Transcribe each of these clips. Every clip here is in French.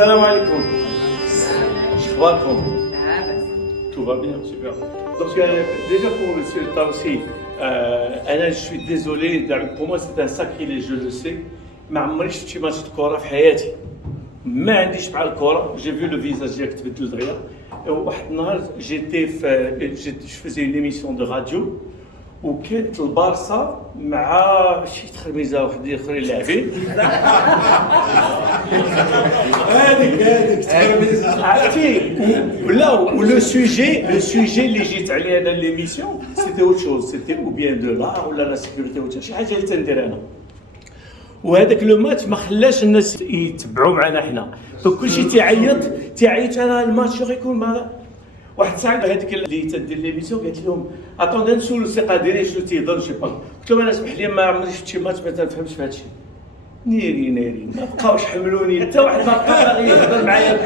Salam alaikum. Tout va bien, super. Donc, déjà pour M. Taoussi, je suis désolé, pour moi c'est un sacrilège, je le sais. ما عمري شفت شي ماتش الكره في حياتي ما عنديش مع الكره جي في لو فيزاج ديالك تبدل دغيا واحد النهار جو فيزي اون ايميسيون دو راديو وكانت البارسا مع شي تخرميزه واحد اخرين لاعبين هذيك تخرميزه عرفتي ولا ولو سوجي اللي جيت عليه انا ليميسيون سيتي اوت شوز سيتي او بيان دو لا ولا لا سيكوريتي ولا شي حاجه اللي تندير انا وهذاك لو ماتش ما خلاش الناس يتبعوا معنا حنا دونك كلشي تيعيط انا الماتش غيكون مع واحد الساعه هذيك اللي تدير ليميسيون قالت لهم اتوندي نسول الثقه ديالي شنو تيهضر شي با قلت لهم انا اسمح لي ما عمري شفت شي ماتش ما تنفهمش في هذا الشيء نيري ما بقاوش حملوني حتى واحد ما بقى باغي يهضر معايا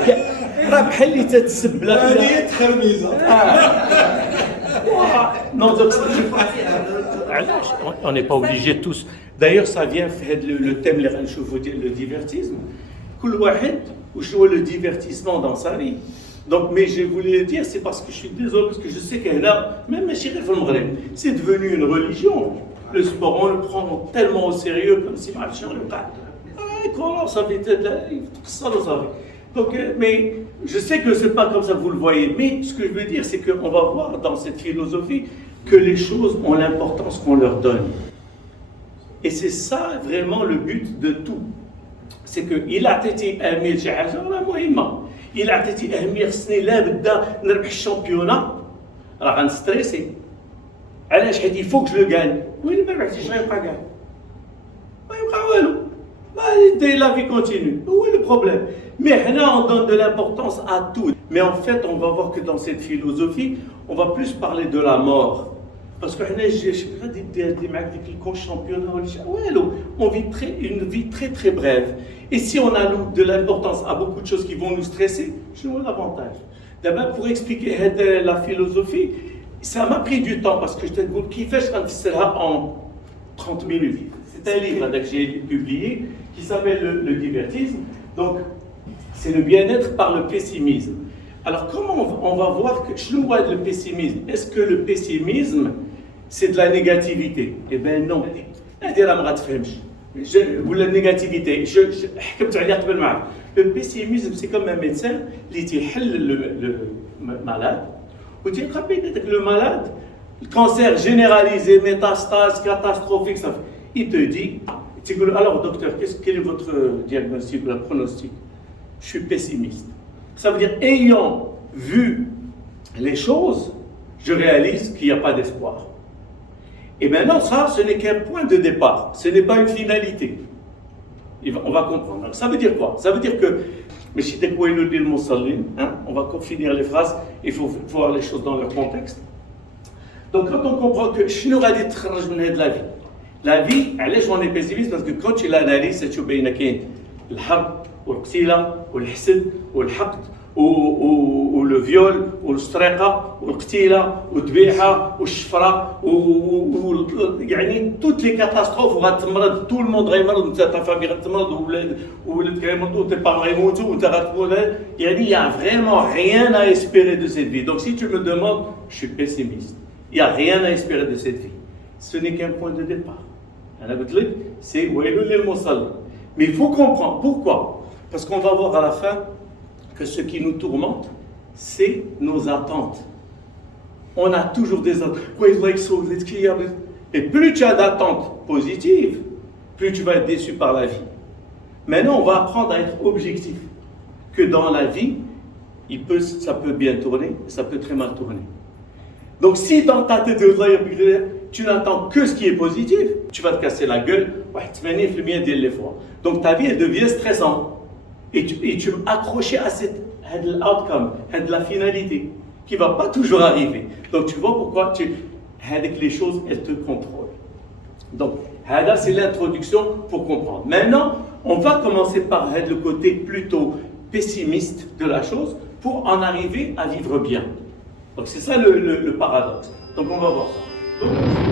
راه بحال اللي تتسب لا هذه تخرميزه Non, donc, on n'est pas obligé tous. D'ailleurs, ça vient faire le thème, le divertissement. كل واحد وش هو le divertissement dans sa vie. Donc, mais je voulais le dire, c'est parce que je suis désolé, parce que je sais que là, même chez les Maghreb, c'est devenu une religion. Le sport, on le prend tellement au sérieux, comme si machin le cas. Comment ça fait de la ça le savez. Donc, mais je sais que c'est pas comme ça que vous le voyez, mais ce que je veux dire, c'est qu'on va voir dans cette philosophie que les choses ont l'importance qu'on leur donne. Et c'est ça vraiment le but de tout. C'est que il a été أهمية شي حاجة راه مهمة. il a été أهمية خصني لا بدا نربح الشامبيونا راه غنستريسي. علاش حيت il faut que je le gagne. وين ما ربحتيش غيبقى كاع. ما يبقى والو. La vie continue. Où est le problème? Mais là, on donne de l'importance à tout. Mais en fait, on va voir que dans cette philosophie, on va plus parler de la mort. Parce que on vit une vie très très brève. Et si on a de l'importance à beaucoup de choses qui vont nous stresser, je vois l'avantage. D'abord, pour expliquer la philosophie, ça m'a pris du temps parce que je t'ai dit qu'il fait en 30 minutes. C'est un livre que j'ai publié qui s'appelle le divertisme. Donc, c'est le bien-être par le pessimisme. Alors, comment on va voir que le pessimisme, est-ce que le pessimisme, c'est de la négativité? Eh bien non. Ou la négativité. Le pessimisme, c'est comme un médecin qui le malade. Ou le malade, le cancer généralisé, métastase, catastrophique, ça fait. Il te dit, alors docteur, quel est votre diagnostic, le pronostic? Je suis pessimiste. Ça veut dire, ayant vu les choses, je réalise qu'il n'y a pas d'espoir. Et maintenant, ça, ce n'est qu'un point de départ, ce n'est pas une finalité. On va comprendre. Alors, ça veut dire quoi? Ça veut dire que, on va finir les phrases, il faut voir les choses dans leur contexte. Donc, quand on comprend que je n'aurai dit de la vie, la vie, علاش on est pessimiste parce que quand tu l'analyses, tu vois qu'il y a الحرب والقتيلة والحسد والحقد والفيول والسرقة والقتيلة والذبيحة والشفرة يعني toutes les catastrophes وغتمرض tout le monde غيمرض وانت ta famille غتمرض وولادك غيمرضوا tes parents غيموتوا وانت غتموت يعني il y a vraiment rien à espérer de cette vie. Donc si tu me demandes, je suis pessimiste. Il y a rien à espérer de cette vie. Ce n'est qu'un point de départ. C'est mais il faut comprendre pourquoi. Parce qu'on va voir à la fin que ce qui nous tourmente, c'est nos attentes. On a toujours des attentes. Et plus tu as d'attentes positives, plus tu vas être déçu par la vie. Maintenant, on va apprendre à être objectif. Que dans la vie, ça peut bien tourner, ça peut très mal tourner. Donc si dans ta tête, tu n'attends que ce qui est positif, tu vas te casser la gueule, donc ta vie elle devient stressante. Et tu vas accrocher à cette outcome, à la finalité, qui ne va pas toujours arriver. Donc tu vois pourquoi avec les choses, elles te contrôlent. Donc, c'est l'introduction pour comprendre. Maintenant, on va commencer par le côté plutôt pessimiste de la chose pour en arriver à vivre bien. Donc c'est ça le paradoxe. Donc on va voir ça. Donc,